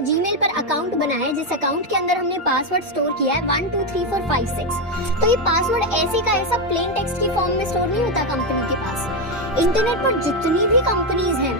Gmail पर account बनाया है जिस अकाउंट के अंदर हमने पासवर्ड स्टोर किया है 1 2 3 4 5 6। तो ये पासवर्ड ऐसे का ऐसा प्लेन टेक्स्ट की फॉर्म में स्टोर नहीं होता कंपनी के पास। इंटरनेट पर जितनी भी कंपनीज हैं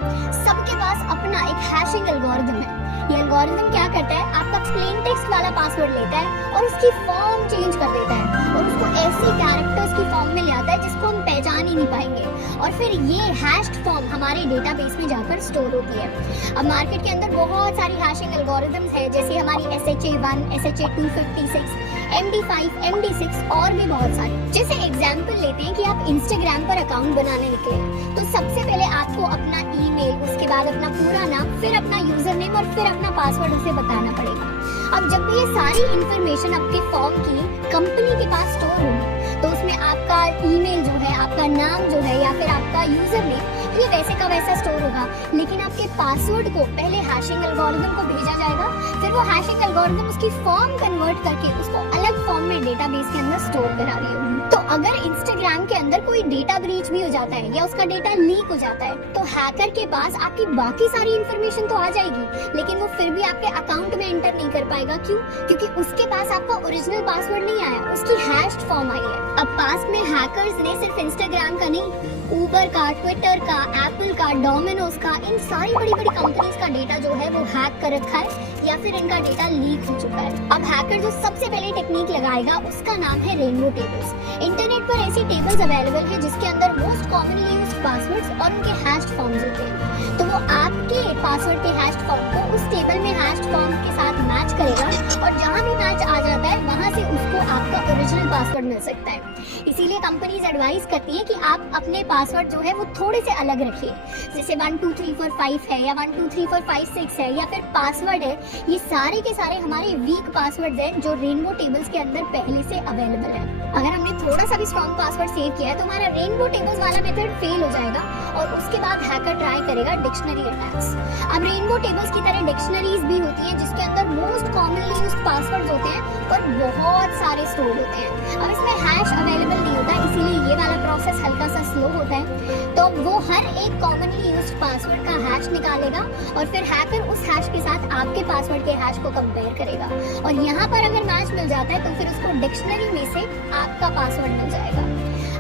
सबके पास अपना एक हैशिंग एल्गोरिथम है। ये एल्गोरिथम क्या करता है, आपका प्लेन टेक्स्ट वाला पासवर्ड लेता है और उसकी फॉर्म चेंज कर देता है और उसको ऐसे कैरेक्टर्स की फॉर्म में ले आता है जिसको हम पहचान ही नहीं पाएंगे, और फिर ये हैश्ड फॉर्म हमारे डेटाबेस में जाकर स्टोर होती है। अब मार्केट के अंदर बहुत सारी हैशिंग एल्गोरिथम्स है, जैसे हमारी SHA-1, SHA-256, MD5, MD6 और भी बहुत सारे। जैसे एग्जाम्पल लेते हैं कि आप इंस्टाग्राम पर अकाउंट बनाने निकले, तो सबसे पहले आपको अपना ईमेल, उसके बाद अपना पूरा नाम, फिर अपना यूजर नेम और फिर अपना पासवर्ड उसे बताना पड़ेगा। अब जब भी ये सारी इंफॉर्मेशन आपके फॉर्म की कंपनी के पास स्टोर होगी तो उसमें आपका ईमेल जो है, आपका नाम जो है या फिर आपका यूजर नेम, ये वैसे का वैसा स्टोर होगा, लेकिन आपके पासवर्ड को पहले हैशिंग एल्गोरिथम को भेजा जाएगा, फिर वो हैशिंग एल्गोरिथम उसकी फॉर्म कन्वर्ट करके उसको अलग फॉर्म में डेटाबेस के अंदर स्टोर करा रही होगी। तो अगर इंस्टाग्राम के अंदर कोई डेटा ब्रीच भी हो जाता है या उसका डेटा लीक हो जाता है तो हैकर के पास आपकी बाकी सारी इंफॉर्मेशन तो आ जाएगी, लेकिन वो फिर भी आपके अकाउंट में एंटर नहीं कर पाएगा। क्यों? क्योंकि उसके पास आपका ओरिजिनल पासवर्ड नहीं आया, उसकी हैश्ड फॉर्म आई है। अब पास में हैकर्स ने सिर्फ इंस्टाग्राम का नहीं, ऊबर का, ट्विटर का, एप्पल का, डोमिनोज का, इन सारी बड़ी बड़ी कंपनीज का डेटा जो है वो हैक कर रखा है या फिर इनका डेटा लीक हो चुका है। अब हैकर जो सबसे पहले टेक्निक लगाएगा उसका नाम है रेनबो टेबल्स। इंटरनेट पर ऐसी टेबल्स अवेलेबल है जिसके अंदर मोस्ट कॉमनली यूज्ड पासवर्ड्स और उनके हैश्ड फॉर्म्स होते हैं। तो वो आपके पासवर्ड के हैश्ड फॉर्म को उस टेबल में हैश्ड फॉर्म के साथ मैच करेगा और जहां भी मैच आ जाता है वहां से उसको आपका ओरिजिनल पासवर्ड मिल सकता है। इसीलिए कंपनीज एडवाइस करती है कि आप अपने पासवर्ड जो है वो थोड़े से अलग रखिए, जैसे 1 2 3 4 5 है या 1 2 3 4 5 6 है या फिर पासवर्ड है। ये सारे के सारे हमारे वीक पासवर्ड हैं जो रेनबो टेबल्स के अंदर पहले से अवेलेबल है। अगर हमने थोड़ा सा भी स्ट्रॉन्ग पासवर्ड सेव किया है तो हमारा रेनबो टेबल्स वाला मेथड फेल हो जाएगा और उसके बाद हैकर ट्राई करेगा डिक्शनरी अटैक्स। अब रेनबो टेबल्स की तरह डिक्शनरीज भी होती हैं जिसके अंदर मोस्ट कॉमनली यूज्ड पासवर्ड्स होते हैं और बहुत सारे स्टोर होते हैं। अब इसमें हैश अवेलेबल नहीं होता, इसीलिए ये वाला प्रोसेस हल्का सा स्लो होता है। तो वो हर एक कॉमनली यूज्ड पासवर्ड का हैश निकालेगा और फिर हैकर उस हैश के साथ आपके पासवर्ड के हैश को कंपेयर करेगा और यहाँ पर अगर मैच मिल जाता है तो फिर उसको डिक्शनरी में से आपका पासवर्ड मिल जाएगा।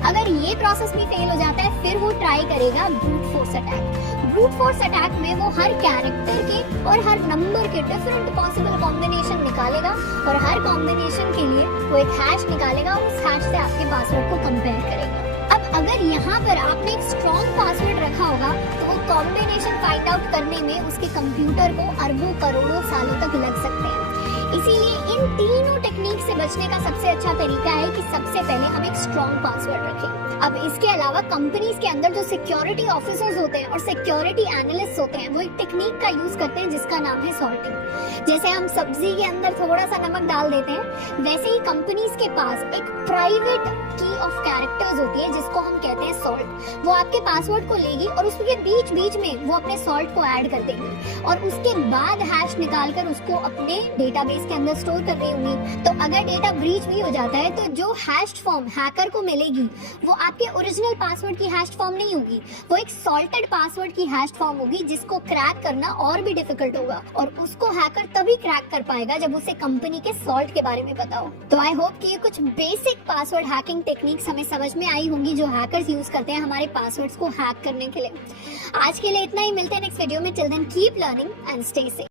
अगर ये प्रोसेस भी फेल हो जाता है फिर वो ट्राई करेगा brute force attack. Brute force attack में वो हर कैरेक्टर के और हर नंबर के डिफरेंट पॉसिबल कॉम्बिनेशन निकालेगा और हर कॉम्बिनेशन के लिए वो एक हैश निकालेगा और उस हैश से आपके पासवर्ड को कंपेयर करेगा। अब अगर यहाँ पर आपने एक स्ट्रॉन्ग पासवर्ड रखा होगा तो वो कॉम्बिनेशन फाइंड आउट करने में उसके कंप्यूटर को अरबों करोड़ों सालों तक लग सकते हैं। इसीलिए इन तीनों टेक्निक से बचने का सबसे अच्छा तरीका है कि सबसे पहले हम एक स्ट्रॉन्ग पासवर्ड रखें। अब इसके अलावा कंपनीज के अंदर जो सिक्योरिटी ऑफिसर्स होते हैं और सिक्योरिटी एनालिस्ट होते हैं वो एक टेक्निक का यूज करते हैं जिसका नाम है सॉल्टिंग। जैसे हम सब्जी के अंदर थोड़ा सा नमक डाल देते हैं, वैसे ही कंपनीज के पास एक प्राइवेट की ऑफ कैरेक्टर्स होती है जिसको हम कहते हैं सॉल्ट। वो आपके पासवर्ड को लेगी और उसके बीच बीच में वो अपने सॉल्ट को ऐड कर देगी और उसके बाद हैश निकालकर उसको अपने डेटाबेस के अंदर स्टोर कर रही होंगी। तो अगर डेटा ब्रीच भी हो जाता है तो जो हैश्ड फॉर्म हैकर को मिलेगी वो आपके ओरिजिनल पासवर्ड की हैश्ड फॉर्म नहीं होगी, वो एक सॉल्टेड पासवर्ड की हैश्ड फॉर्म होगी जिसको क्रैक करना और भी डिफिकल्ट होगा और उसको हैकर तभी क्रैक कर पाएगा जब उसे कंपनी के सॉल्ट के बारे में पता हो। तो आई होप कि ये कुछ बेसिक पासवर्ड हैकिंग टेक्निक्स हमें समझ में आई होंगी जो हैकर्स यूज करते हैं हमारे पासवर्ड्स को हैक करने के लिए। आज के लिए इतना ही, मिलते हैं नेक्स्ट वीडियो में। Till then keep learning and stay safe.